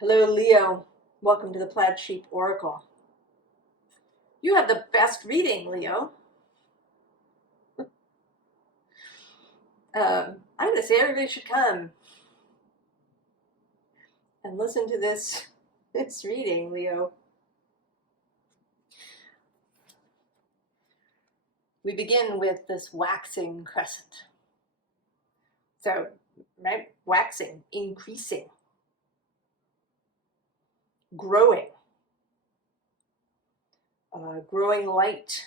Hello, Leo. Welcome to the Plaid Sheep Oracle. You have the best reading, Leo. I'm going to say everybody should come and listen to this reading, Leo. We begin with this waxing crescent. So, right, waxing, increasing, growing, growing light.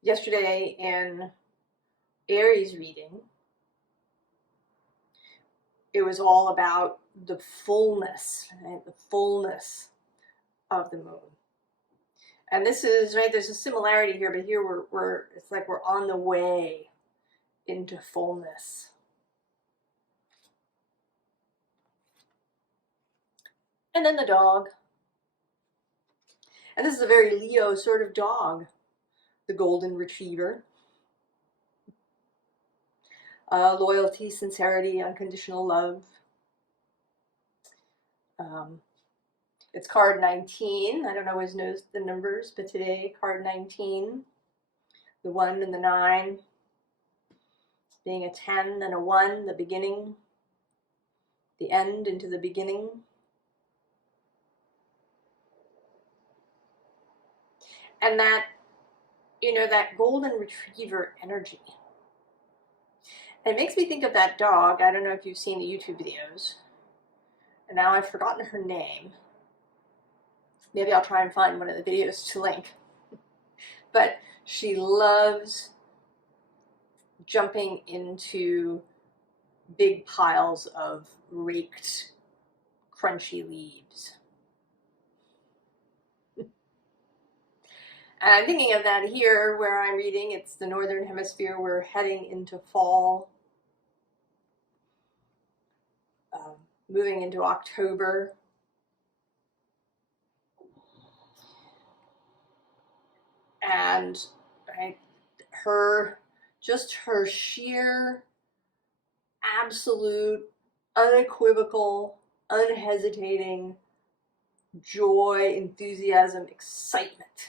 Yesterday in Aries reading, it was all about the fullness, right? The fullness of the moon. And this is, right, there's a similarity here, but here it's like we're on the way into fullness. And then the dog. And this is a very Leo sort of dog, the golden retriever. Loyalty, sincerity, unconditional love. It's card 19. I don't always know the numbers, but today, card 19. The 1 and the 9. Being a 10 and a 1, the beginning. The end into the beginning. And that, you know, that golden retriever energy. And it makes me think of that dog. I don't know if you've seen the YouTube videos. And now I've forgotten her name. Maybe I'll try and find one of the videos to link. But she loves jumping into big piles of raked, crunchy leaves. And I'm thinking of that here where I'm reading. It's the Northern Hemisphere. We're heading into fall. Moving into October. And right, her sheer, absolute, unequivocal, unhesitating joy, enthusiasm, excitement.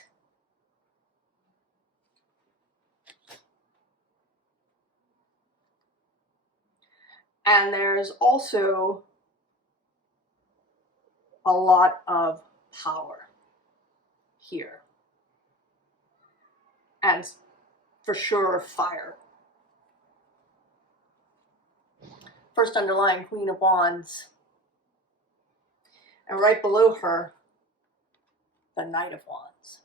And there's also a lot of power here. And for sure, fire. First underlying Queen of Wands. And right below her, the Knight of Wands.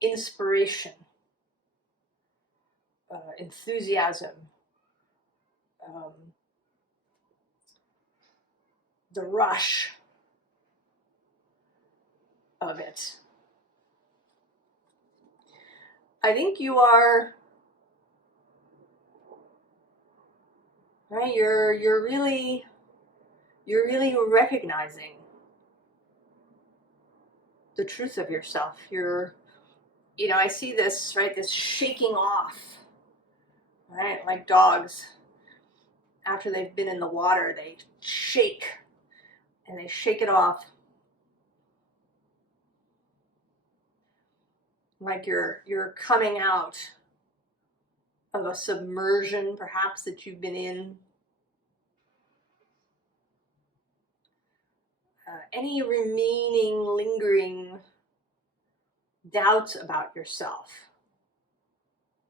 Inspiration. Enthusiasm. The rush of it. I think you are, right, you're really recognizing the truth of yourself. You're, you know, I see this, right, this shaking off, right, like dogs. After they've been in the water, they shake, and they shake it off. Like you're coming out of a submersion, perhaps, that you've been in. Any remaining, lingering doubts about yourself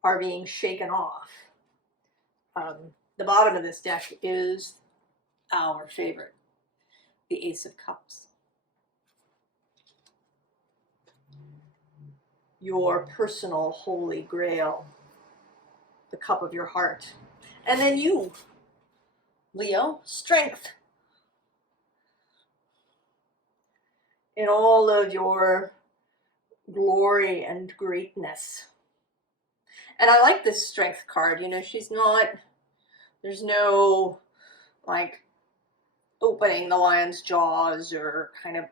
are being shaken off. The bottom of this deck is our favorite, the Ace of Cups. Your personal holy grail, the cup of your heart. And then you, Leo, strength. In all of your glory and greatness. And I like this strength card. You know, she's not, there's no like opening the lion's jaws or kind of,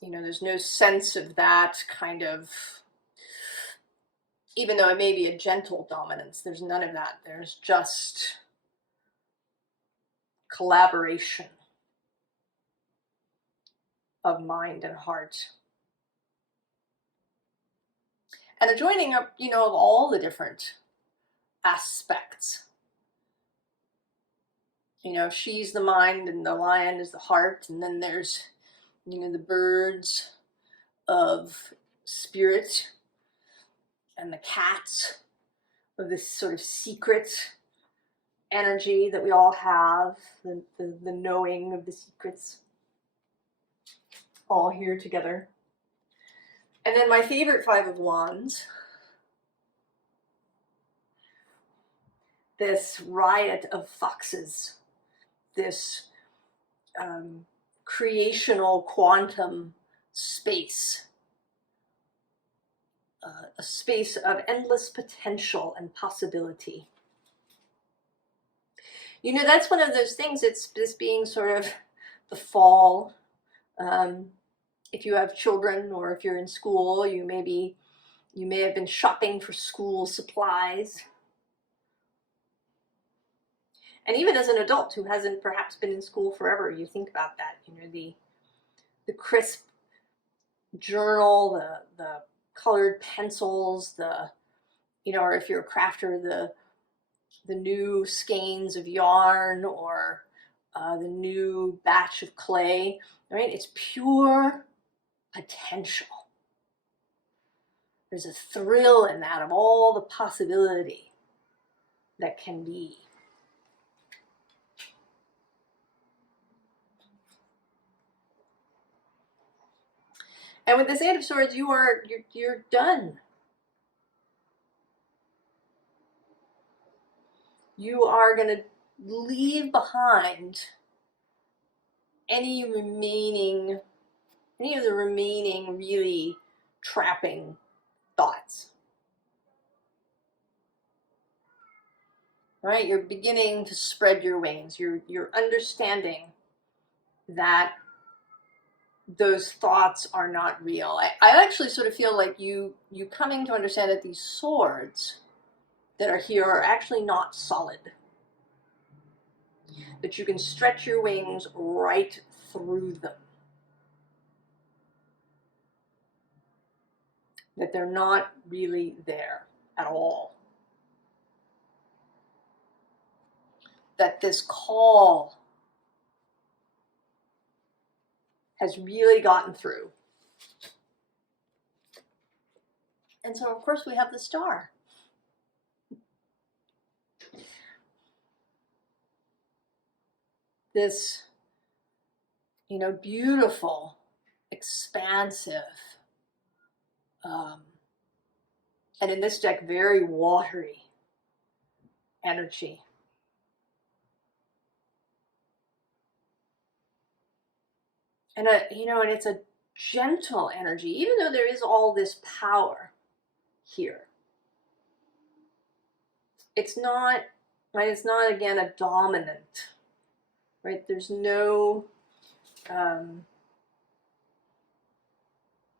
you know, there's no sense of that kind of even though it may be a gentle dominance, there's none of that. There's just collaboration of mind and heart. And a joining up, you know, of all the different aspects. You know, she's the mind and the lion is the heart, and then there's, you know, the birds of spirit and the cats of this sort of secret energy that we all have, the knowing of the secrets, all here together. And then my favorite Five of Wands, this riot of foxes, this creational quantum space, a space of endless potential and possibility. You know, that's one of those things, it's this being sort of the fall. If you have children or if you're in school, you may have been shopping for school supplies. And even as an adult who hasn't perhaps been in school forever, you think about that, you know, the crisp journal, the colored pencils, you know, or if you're a crafter, the new skeins of yarn, or the new batch of clay, right? It's pure potential. There's a thrill in that of all the possibility that can be. And with this Eight of Swords, you're done. You are going to leave behind any of the remaining really trapping thoughts. Right? You're beginning to spread your wings. You're understanding that those thoughts are not real. I actually sort of feel like you coming to understand that these swords that are here are actually not solid. That you can stretch your wings right through them. That they're not really there at all. That this call has really gotten through. And so, of course, we have the star. This, you know, beautiful, expansive, and in this deck, very watery energy. And you know, and it's a gentle energy, even though there is all this power here. It's not, right? It's not, again, a dominant, right? There's no,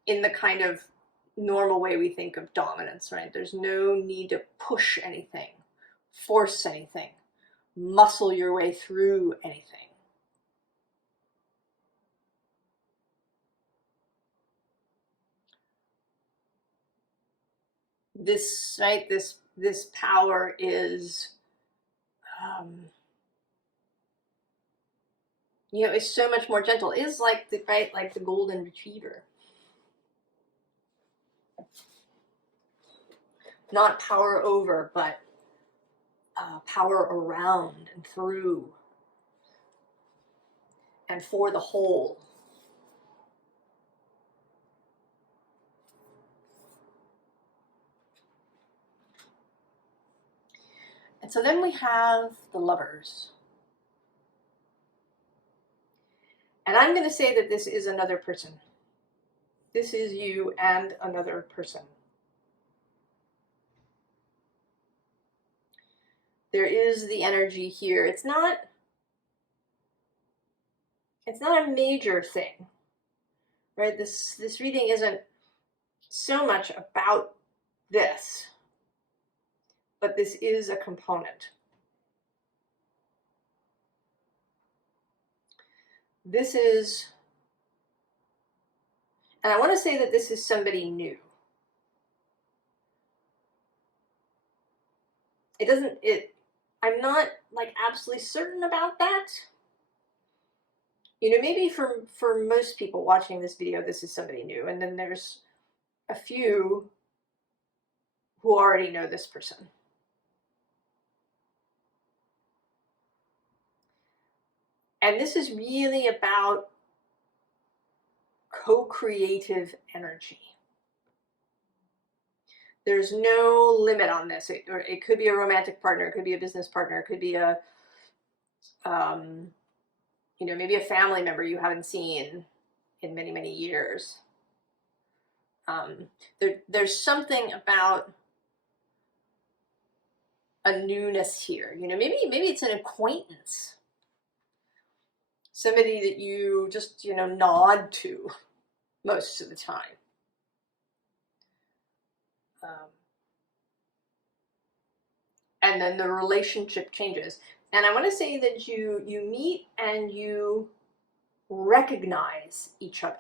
in the kind of normal way we think of dominance, right? There's no need to push anything, force anything, muscle your way through anything. This, right? This power is, you know, is so much more gentle. It is like the, right, like the golden retriever. Not power over, but power around and through and for the whole. And so then we have the Lovers. And I'm going to say that this is another person. This is you and another person. There is the energy here. It's not a major thing, right? This reading isn't so much about this. but this is a component. This is, and I want to say that this is somebody new. I'm not like absolutely certain about that. You know, maybe for most people watching this video, this is somebody new. And then there's a few who already know this person. And this is really about co-creative energy. There's no limit on this. It could be a romantic partner, it could be a business partner, it could be a, you know, maybe a family member you haven't seen in many, many years. There's something about a newness here. You know, maybe it's an acquaintance. Somebody that you just, you know, nod to most of the time. And then the relationship changes. And I want to say that you meet and you recognize each other.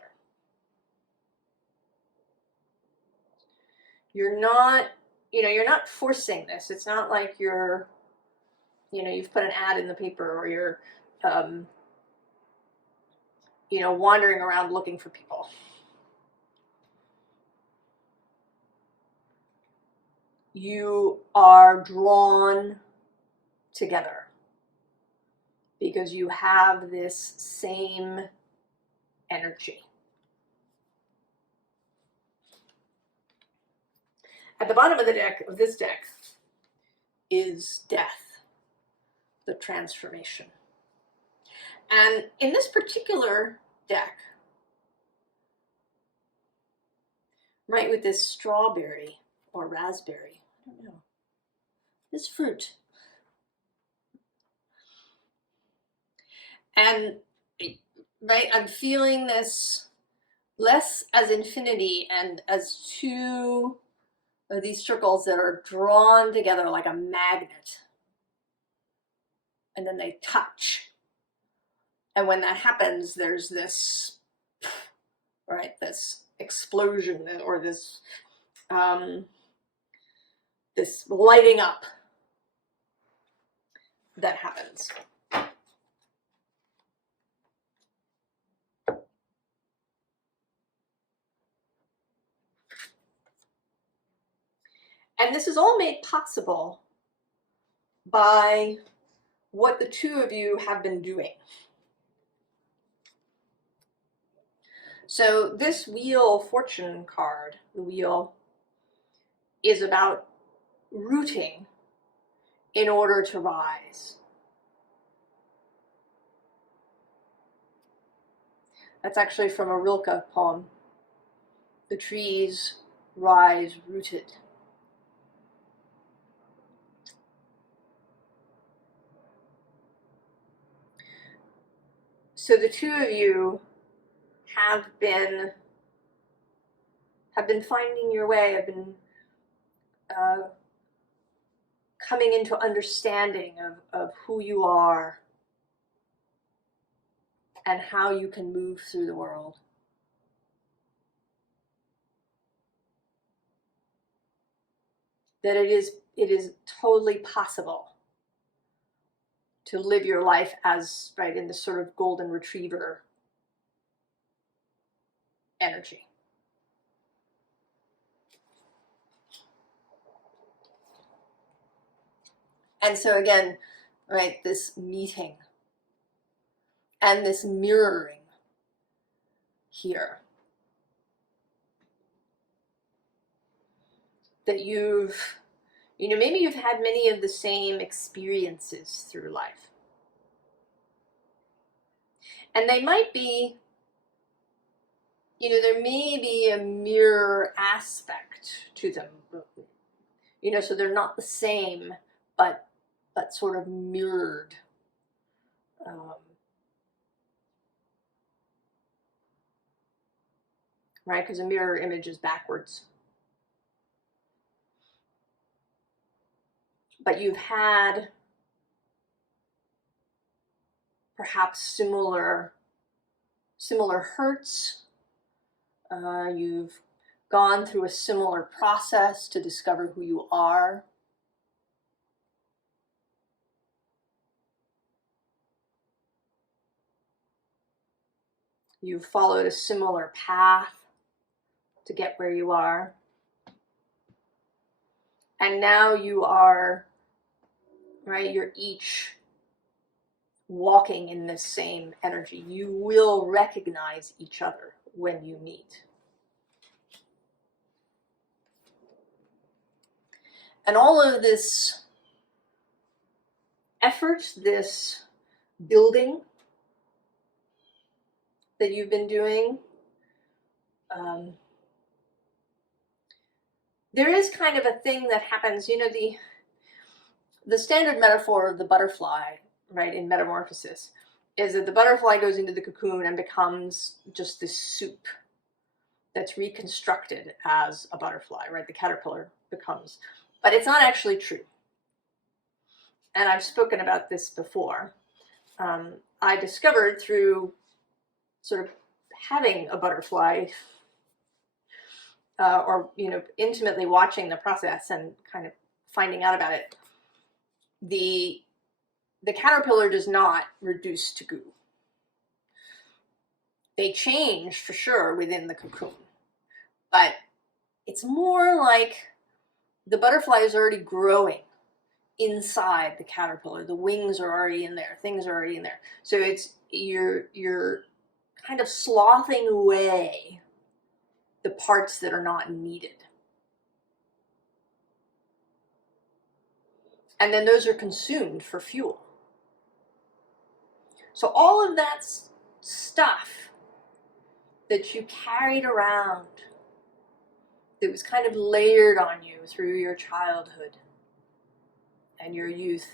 You're not, you know, you're not forcing this. It's not like you're, you know, you've put an ad in the paper, or you're, you know, wandering around looking for people. You are drawn together because you have this same energy. At the bottom of the deck, of this deck, is death, the transformation. And in this particular deck, right, with this strawberry or raspberry, I don't know, this fruit. And, right, I'm feeling this less as infinity and as two of these circles that are drawn together like a magnet. And then they touch. And when that happens, there's this, right, this explosion, or this, this lighting up that happens. And this is all made possible by what the two of you have been doing. So this Wheel Fortune card, the wheel, is about rooting in order to rise. That's actually from a Rilke poem. The trees rise rooted. So the two of you have been finding your way, have been coming into understanding of who you are and how you can move through the world. That it is totally possible to live your life as, right, in this sort of golden retriever energy. And so again, right, this meeting and this mirroring here, that you've, you know, maybe you've had many of the same experiences through life. And they might be, you know, there may be a mirror aspect to them, you know, so they're not the same, but sort of mirrored. Right, because a mirror image is backwards. but you've had perhaps similar hurts. You've gone through a similar process to discover who you are. You've followed a similar path to get where you are. And now you are, right, you're each walking in this same energy. You will recognize each other when you meet. And all of this effort, this building that you've been doing, there is kind of a thing that happens, you know, the standard metaphor of the butterfly, right, in Metamorphosis, is that the butterfly goes into the cocoon and becomes just this soup that's reconstructed as a butterfly, right? The caterpillar becomes, but it's not actually true. And I've spoken about this before. I discovered through sort of having a butterfly, or, you know, intimately watching the process and kind of finding out about it, the caterpillar does not reduce to goo. They change for sure within the cocoon, but it's more like the butterfly is already growing inside the caterpillar. The wings are already in there, things are already in there. So it's you're kind of slothing away the parts that are not needed. And then those are consumed for fuel. So all of that stuff that you carried around, that was kind of layered on you through your childhood and your youth,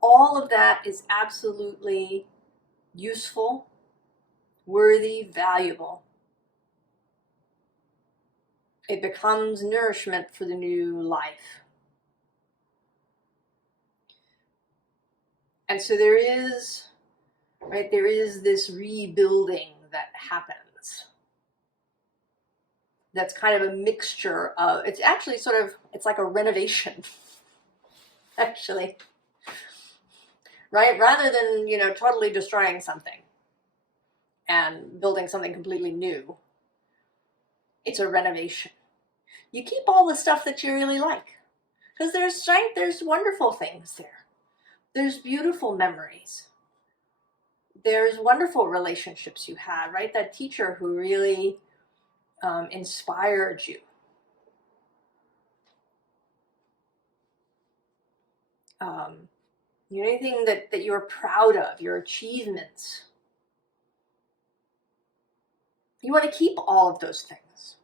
all of that is absolutely useful, worthy, valuable. It becomes nourishment for the new life. And so there is, right, there is this rebuilding that happens. That's kind of a mixture of, it's actually sort of, it's like a renovation, actually. Right? Rather than, you know, totally destroying something and building something completely new, it's a renovation. You keep all the stuff that you really like, because there's strength, there's wonderful things there. There's beautiful memories. There's wonderful relationships you had, right? That teacher who really inspired you. You know, anything that you're proud of, your achievements. You want to keep all of those things.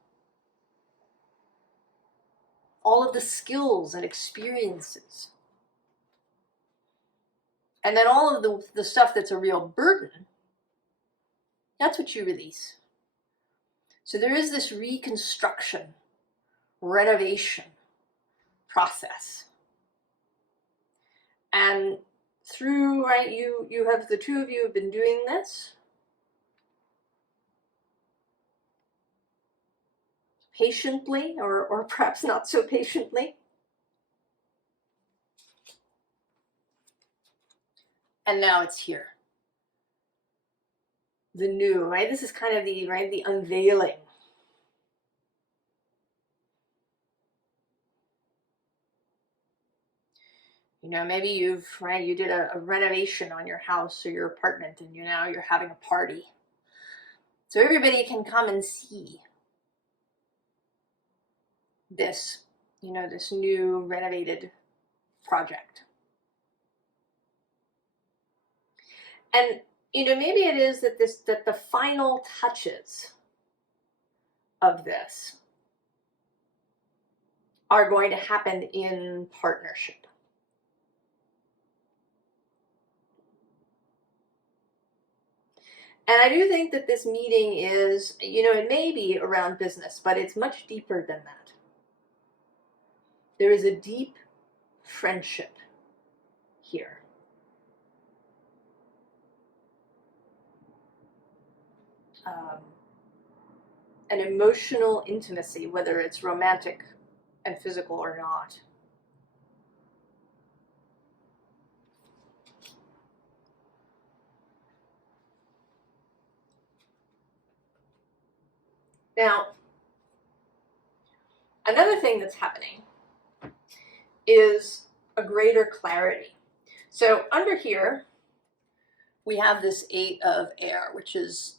All of the skills and experiences. And then all of the stuff that's a real burden, that's what you release. So there is this reconstruction, renovation process. And through, right, you have, the two of you have been doing this patiently, or perhaps not so patiently. And now it's here. The new, right? This is kind of the, right, the unveiling. You know, maybe you did a renovation on your house or your apartment, and now you're having a party. So everybody can come and see this, you know, this new renovated project. And, you know, maybe it is that the final touches of this are going to happen in partnership. And I do think that this meeting is, you know, it may be around business, but it's much deeper than that. There is a deep friendship here. An emotional intimacy, whether it's romantic and physical or not. Now, another thing that's happening is a greater clarity. So under here, we have this 8 of air, which is,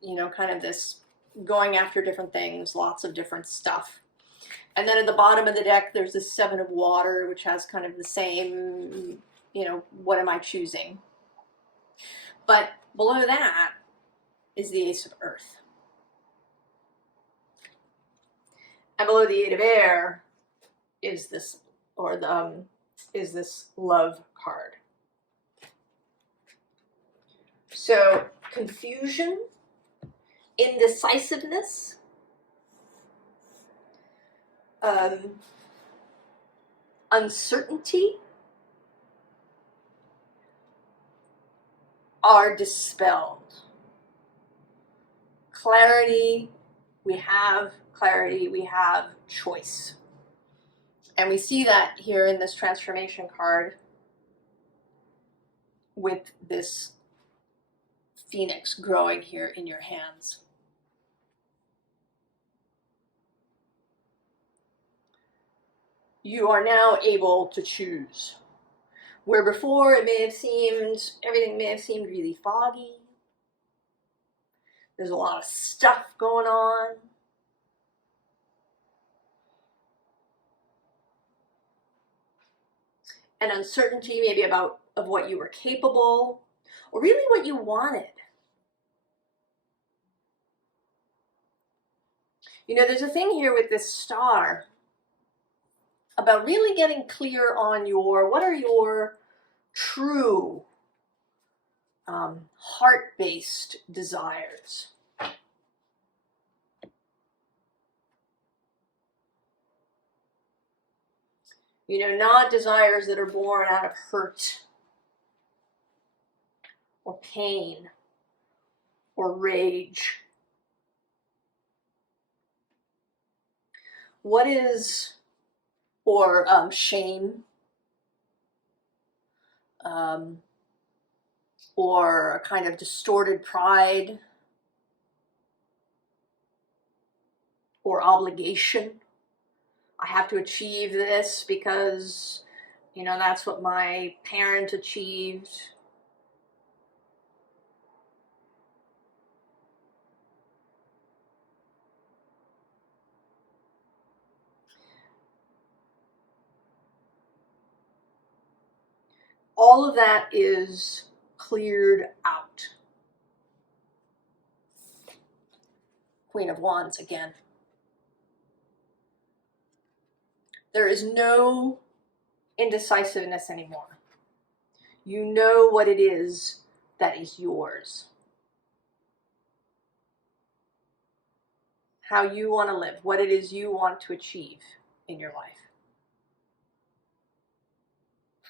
you know, kind of this going after different things, lots of different stuff. And then at the bottom of the deck, there's this 7 of water, which has kind of the same, you know, what am I choosing? But below that is the Ace of Earth. And below the 8 of air is this, or the, is this love card. So confusion, indecisiveness, uncertainty are dispelled. Clarity, we have clarity, we have choice. And we see that here in this transformation card with this phoenix growing here in your hands. You are now able to choose. Where before it may have seemed, everything may have seemed really foggy. There's a lot of stuff going on. And uncertainty maybe of what you were capable, or really what you wanted. You know, there's a thing here with this star about really getting clear on what are your true heart-based desires. You know, not desires that are born out of hurt or pain or rage. What is, or shame, or a kind of distorted pride, or obligation. I have to achieve this because, you know, that's what my parent achieved. All of that is cleared out. Queen of Wands again. There is no indecisiveness anymore. You know what it is that is yours. How you want to live, what it is you want to achieve in your life.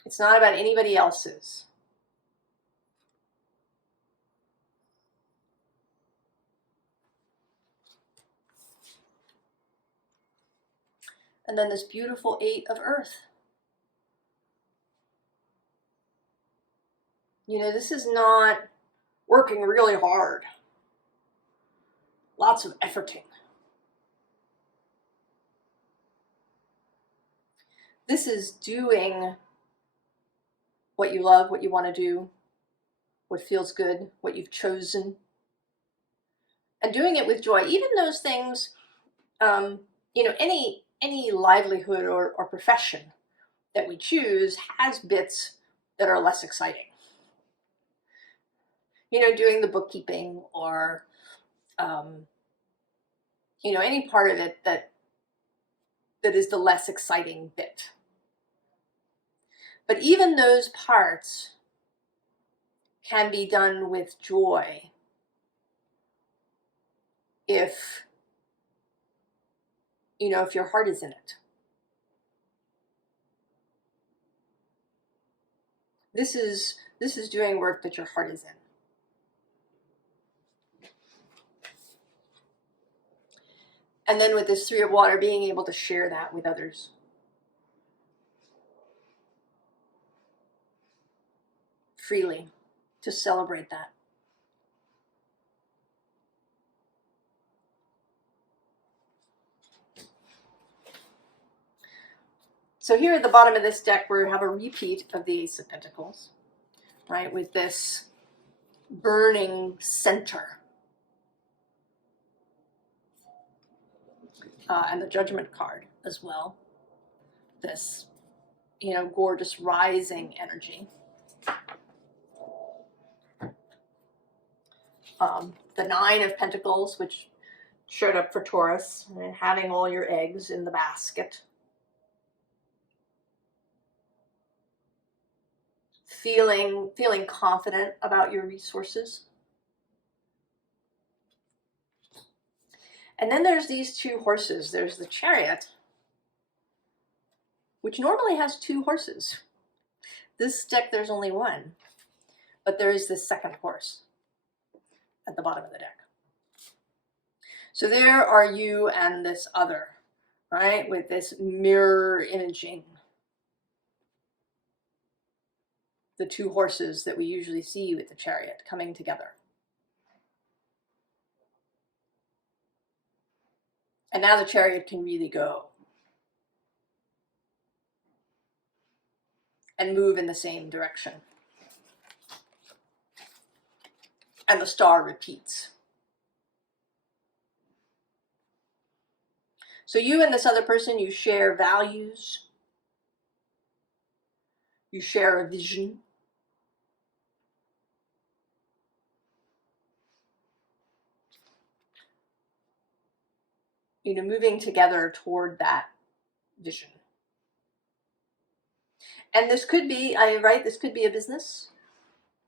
It's not about anybody else's. And then this beautiful 8 of Earth. You know, this is not working really hard. Lots of efforting. This is doing what you love, what you want to do, what feels good, what you've chosen, and doing it with joy. Even those things, you know, any livelihood or profession that we choose has bits that are less exciting. You know, doing the bookkeeping or, you know, any part of it that is the less exciting bit. But even those parts can be done with joy if, you know, if your heart is in it. This is doing work that your heart is in. And then with this Three of Water, being able to share that with others. Freely, to celebrate that. So here at the bottom of this deck, we have a repeat of the Ace of Pentacles, right? With this burning center. And the Judgment card as well. This, you know, gorgeous rising energy. The Nine of Pentacles, which showed up for Taurus, and having all your eggs in the basket. Feeling confident about your resources. And then there's these two horses. There's the Chariot, which normally has two horses. This deck, there's only one, but there is this second horse at the bottom of the deck. So there are you and this other, right? With this mirror imaging. The two horses that we usually see with the Chariot coming together. And now the Chariot can really go and move in the same direction. And the star repeats. So you and this other person, you share values. You share a vision. You know, moving together toward that vision. And this could be, right, this could be a business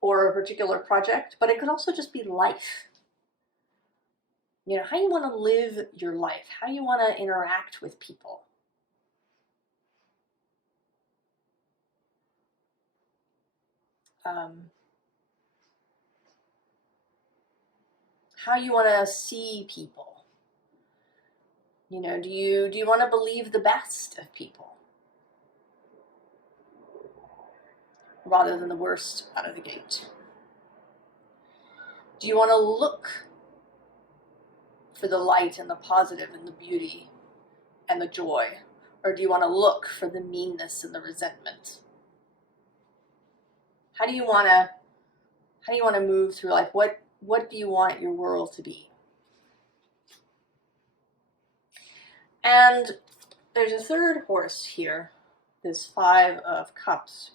or a particular project, but it could also just be life. You know, how you want to live your life, how you want to interact with people. How you want to see people. You know, do you want to believe the best of people rather than the worst out of the gate? Do you want to look for the light and the positive and the beauty and the joy? Or do you want to look for the meanness and the resentment? How do you want to move through life? What do you want your world to be? And there's a third horse here, this Five of Cups.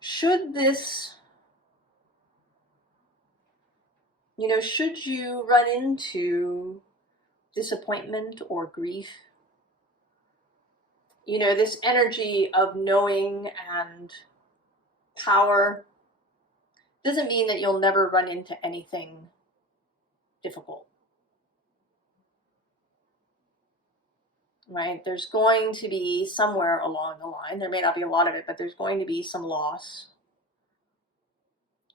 Should this, you know, should you run into disappointment or grief, you know, this energy of knowing and power doesn't mean that you'll never run into anything difficult. Right? There's going to be somewhere along the line, there may not be a lot of it, but there's going to be some loss,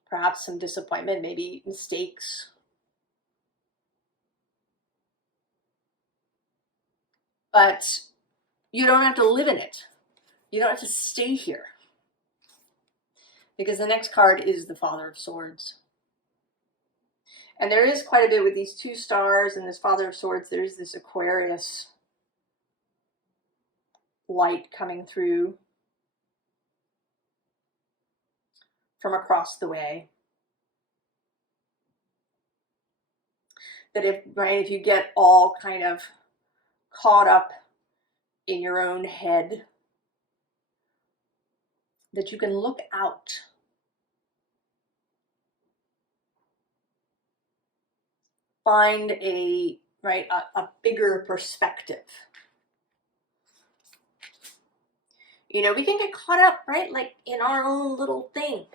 perhaps some disappointment, maybe mistakes. But you don't have to live in it. You don't have to stay here. Because the next card is the Father of Swords. And there is quite a bit with these two stars and this Father of Swords. There's this Aquarius light coming through from across the way. That if you get all kind of caught up in your own head, that you can look out. Find a bigger perspective. You know, we can get caught up, right, like in our own little thing.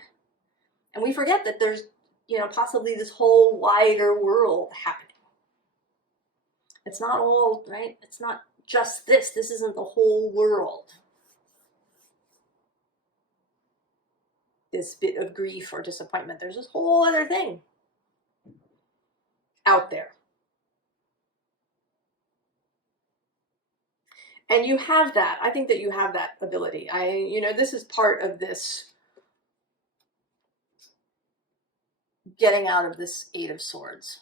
And we forget that there's, you know, possibly this whole wider world happening. It's not all, right? It's not just this. This isn't the whole world. this bit of grief or disappointment. There's this whole other thing out there. And you have that. I think that you have that ability. This is part of this getting out of this Eight of Swords.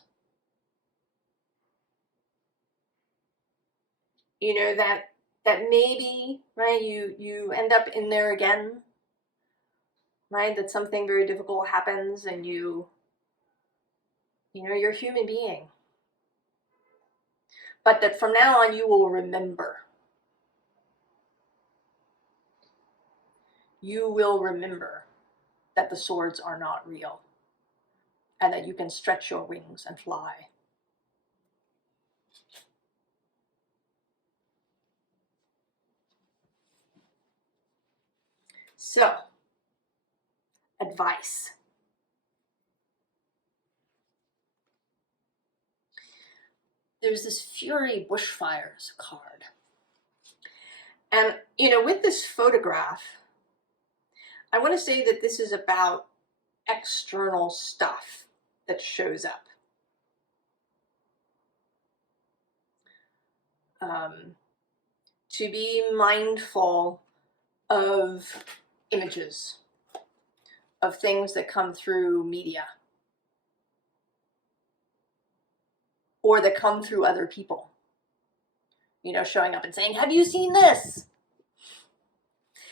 That maybe, right, you end up in there again, right? That something very difficult happens and you're a human being. But that from now on you will remember. You will remember that the swords are not real and that you can stretch your wings and fly. So, advice. There's this Fury Bushfires card. And, with this photograph, I want to say that this is about external stuff that shows up. To be mindful of images, of things that come through media, or that come through other people, showing up and saying, have you seen this?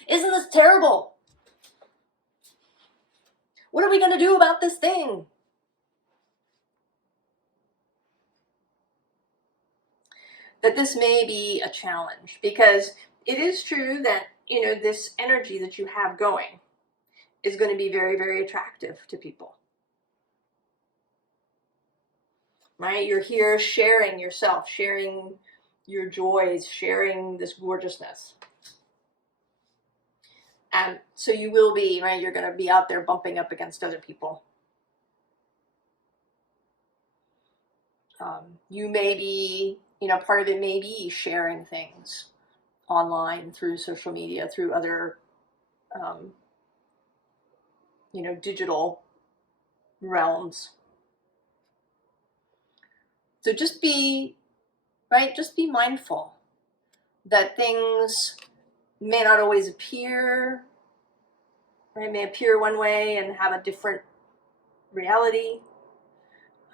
Isn't this terrible? What are we going to do about this thing? That this may be a challenge, because it is true that, this energy that you have going is going to be very, very attractive to people. Right? You're here sharing yourself, sharing your joys, sharing this gorgeousness. And so you will be, right? You're going to be out there bumping up against other people. You may be, part of it may be sharing things online through social media, through other, digital realms. So just be mindful that things may not always appear, right? May appear one way and have a different reality.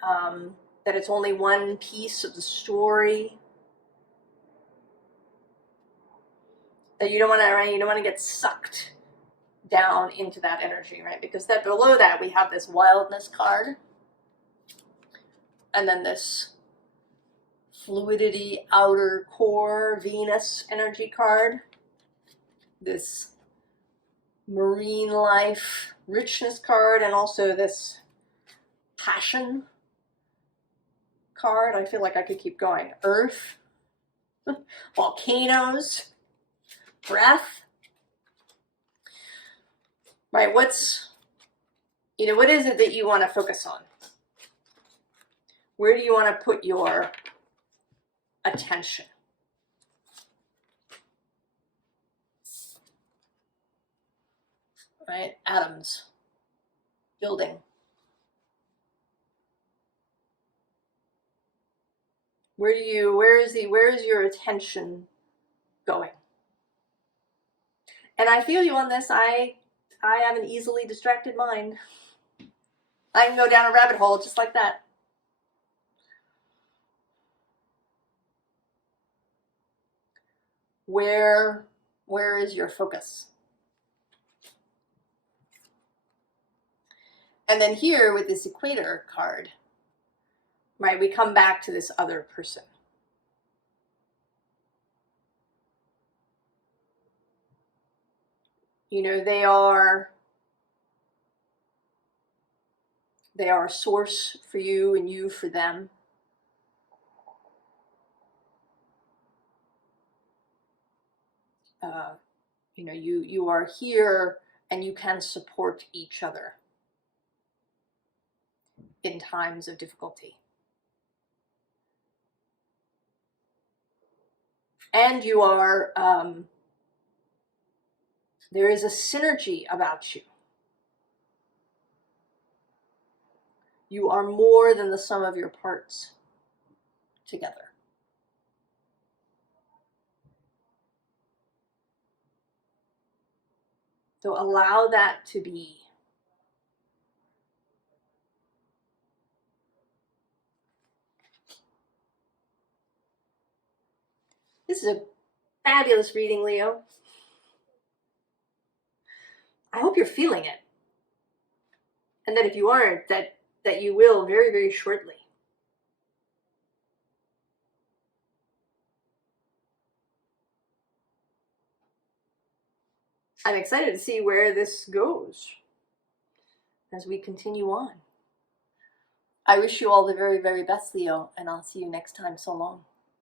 That it's only one piece of the story. That you don't want to, right? You don't want to get sucked down into that energy, right? Because that below that we have this wildness card, and then this fluidity outer core Venus energy card, this marine life richness card, and also this passion card. I feel like I could keep going. Earth, volcanoes, breath. Right, what is it that you want to focus on? Where do you want to put your attention? Right, atoms, building. Where is your attention going? And I feel you on this. I have an easily distracted mind. I can go down a rabbit hole just like that. Where is your focus? And then here with this equator card, right, we come back to this other person. They are a source for you and you for them. You are here and you can support each other in times of difficulty. And you are, there is a synergy about you. You are more than the sum of your parts together. So allow that to be. This is a fabulous reading, Leo. I hope you're feeling it. And that if you aren't, that you will very, very shortly. I'm excited to see where this goes as we continue on. I wish you all the very, very best, Leo, and I'll see you next time. So long.